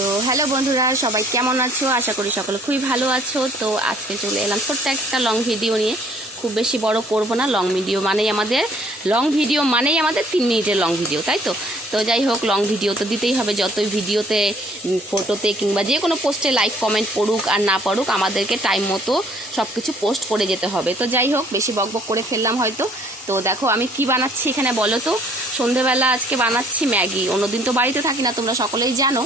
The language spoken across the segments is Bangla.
তো হ্যালো বন্ধুরা, সবাই কেমন আছো? আশা করি সকলে খুবই ভালো আছো। তো আজকে চলে এলাম ছোট্ট একটা লং ভিডিও নিয়ে। খুব বেশি বড় করব না লং ভিডিও মানেই আমাদের লং ভিডিও মানেই আমাদের তিন মিনিটের লং ভিডিও তাই তো? তো যাই হোক লং ভিডিও তো দিতেই হবে। যতই ভিডিওতে ফটোতে কিংবা যে কোনো পোস্টে লাইক কমেন্ট পড়ুক আর না পড়ুক, আমাদেরকে টাইম মতো সব কিছু পোস্ট করে যেতে হবে। তো যাই হোক, বেশি বকবক করে ফেললাম হয়তো। তো দেখো, আমি কি বানাচ্ছি এখানে বলো তো? সন্ধেবেলা আজকে বানাচ্ছি ম্যাগি। অন্যদিন তো বাড়িতে থাকি না, তোমরা সকলেই জানো।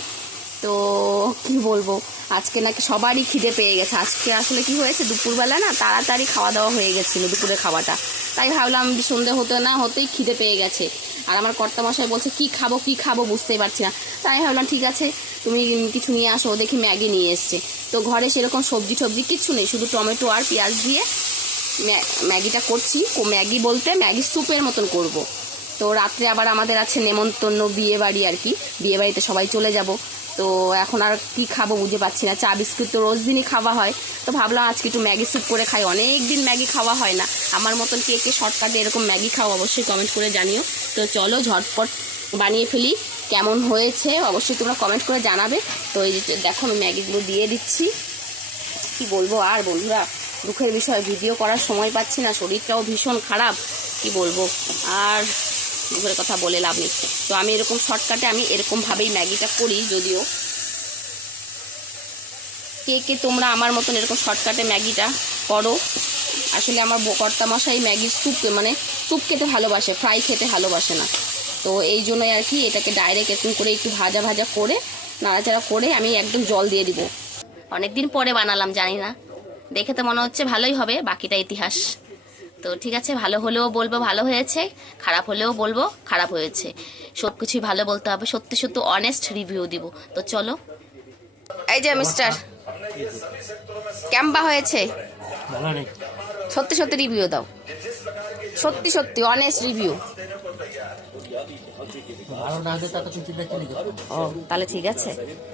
তো কি বলব? আজকে নাকি সবারই খিদে পেয়ে গেছে। আজকে আসলে কি হয়েছে? দুপুরবেলা না তাড়াতাড়ি খাওয়া দাওয়া হয়ে গেছিল দুপুরের খাওয়াটা তাই ভাবলাম যে সন্ধে হতে না হতেই খিদে পেয়ে গেছে। আর আমার কর্তামশাই বলছে, কি খাব কি খাব বুঝতেই পারছি না। তাই ভাবলাম, ঠিক আছে, তুমি কিছু নিয়ে আসো, দেখি ম্যাগি নিয়ে এসছে। তো ঘরে সেরকম সবজি টবজি কিচ্ছু নেই, শুধু টমেটো আর পেঁয়াজ দিয়ে ম্যা- ম্যাগিটা করছি। ম্যাগি বলতে ম্যাগি স্যুপের মতন করব। তো রাত্রে আবার আমাদের আছে নেমন্তন্ন বিয়ে বাড়ি আর কি। বিয়ে বাড়িতে সবাই চলে যাব। তো এখন আর কি খাব বুঝে পাচ্ছি না। চা, বিস্কুট তো রোজ দিনই খাওয়া হয়। তো ভাবলাম আজকে একটু ম্যাগি স্যুপ করে খাই। অনেক দিন ম্যাগি খাওয়া হয় না। আমার মতন কে কে শর্টকাটে এরকম ম্যাগি খাও অবশ্যই কমেন্ট করে জানিও। তো চলো ঝটপট বানিয়ে ফেলি। কেমন হয়েছে অবশ্যই তোমরা কমেন্ট করে জানাবে। তো এই যে দেখো আমি ম্যাগিগুলো দিয়ে দিচ্ছি। কি বলব আর বন্ধুরা, দুঃখের বিষয়, ভিডিও করার সময় পাচ্ছি না। শরীরটাও ভীষণ খারাপ। কি বলব? আর দুঃখের কথা বলে লাভ নেই। তো আমি এরকম শর্টকাটে আমি এরকমভাবেই ম্যাগিটা করি যদিও। কে কে তোমরা আমার মতন এরকম শর্টকাটে ম্যাগিটা করো। আসলে আমার কর্তা মশাই ম্যাগির স্যুপ মানে স্যুপ খেতে ভালোবাসে ফ্রাই খেতে ভালোবাসে না। তো এই জন্যই আর কি এটাকে ডাইরেক্ট এরকম করে একটু ভাজা ভাজা করে, নাড়াচাড়া করে আমি একদম জল দিয়ে দিব। অনেকদিন পরে বানালাম, জানি না। দেখে তো মনে হচ্ছে ভালোই হবে, বাকিটা ইতিহাস। তো ঠিক আছে ভালো হলেও বলব ভালো হয়েছে খারাপ হলেও বলব খারাপ হয়েছে। সব কিছুই ভালো বলতে হবে সত্যি সত্যি অনেস্ট রিভিউ দিব। তো চলো। এই যে মিস্টার ক্যাম্পা হয়েছে। সত্যি সত্যি রিভিউ দাও। সত্যি সত্যি অনেস্ট রিভিউ ও, তাহলে ঠিক আছে।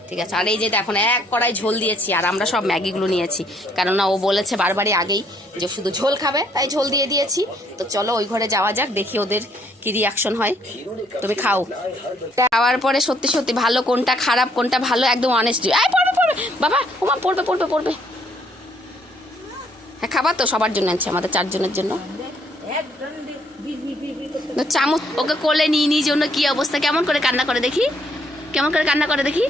ঠিক আছে। আর এই যে দেখুন, এক কড়াই ঝোল দিয়েছি, আর আমরা সব ম্যাগিগুলো নিয়েছি। কেননা ও বলেছে বারবারই আগেই যে শুধু ঝোল খাবে, তাই ঝোল দিয়ে দিয়েছি। তো চলো ওই ঘরে যাওয়া যাক, দেখি ওদের কি রিয়াকশন হয়। তুমি খাও। খাওয়ার পরে সত্যি সত্যি ভালো কোনটা খারাপ, কোনটা ভালো, একদম অনেস্ট এই, পড়বে পড়বে। বাবা, ওমা, পড়বে পড়বে পড়বে। হ্যাঁ খাবার তো সবার জন্য আছে আমাদের চারজনের জন্য। চামচ ওকে কোলে নিয়ে নিয়ে জন্য কি অবস্থা? কেমন করে কান্না করে দেখি? কেমন করে কান্না করে দেখি?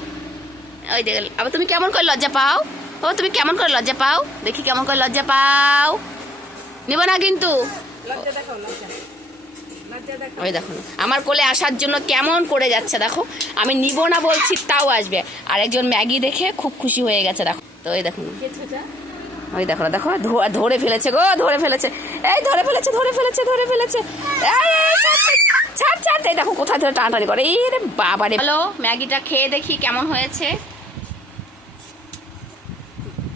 ওই দেখ, আবার তুমি কেমন করে লজ্জা পাও? ও তুমি কেমন করে লজ্জা পাও? দেখি কেমন করে লজ্জা পাও। নেব না কিন্তু। ওই দেখো আমার কোলে আসার জন্য কেমন করে যাচ্ছে দেখো। আমি নিব না বলছি, তাও আসবে। আর একজন ম্যাগি দেখে খুব খুশি হয়ে গেছে দেখো। তো ওই দেখো। ওই দেখো না দেখো ধরে ফেলেছে গো ধরে ফেলেছে। এই ধরে ফেলেছে ধরে ফেলেছে ধরে ফেলেছে। ছাড়, ছাড়, ছাড় ছাড় এই দেখো কোথায় ধরে টানাটানি করে। এই রে বাবা রে হ্যালো ম্যাগিটা খেয়ে দেখি কেমন হয়েছে।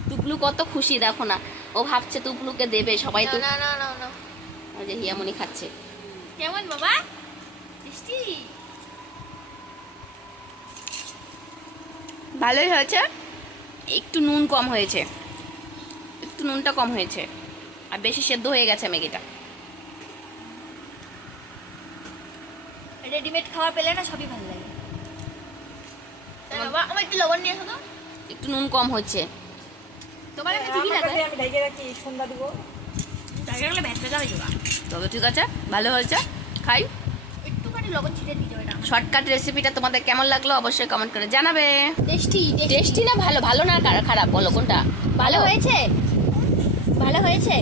টুকলু কত খুশি দেখো না। ও ভাবছে টুকলুকে দেবে সবাই তো না না না না। ওই যে হিয়ামনি খাচ্ছে। কেমন বাবা? মিষ্টি? ভালোই হয়েছে। একটু নুন কম হয়েছে। একটু নুনটা কম হয়েছে। আর বেশি সেদ্ধ হয়ে গেছে ম্যাগিটা। রেডিমেড খাবার পেলে না সবই ভালো লাগে। বাবা আমার একটু লবণ নিয়ে আসো তো। একটু নুন কম হচ্ছে। তোমার কাছে দিবি না আমি ঢেকে রাখি সন্ধ্যা দিব। জায়গা গেলে ভ্যাট হয়ে যাবে। তবে ঠিক আছে ভালো হয়েছে। খাই। একটুখানি লবণ ছিটে দিয়ে যাবে না। শর্টকাট রেসিপিটা তোমাদের কেমন লাগল অবশ্যই কমেন্ট করে জানাবে। Tasty tasty. না ভালো? ভালো না খারাপ বলো কোনটা? ভালো। হয়েছে? ভালো হয়েছে?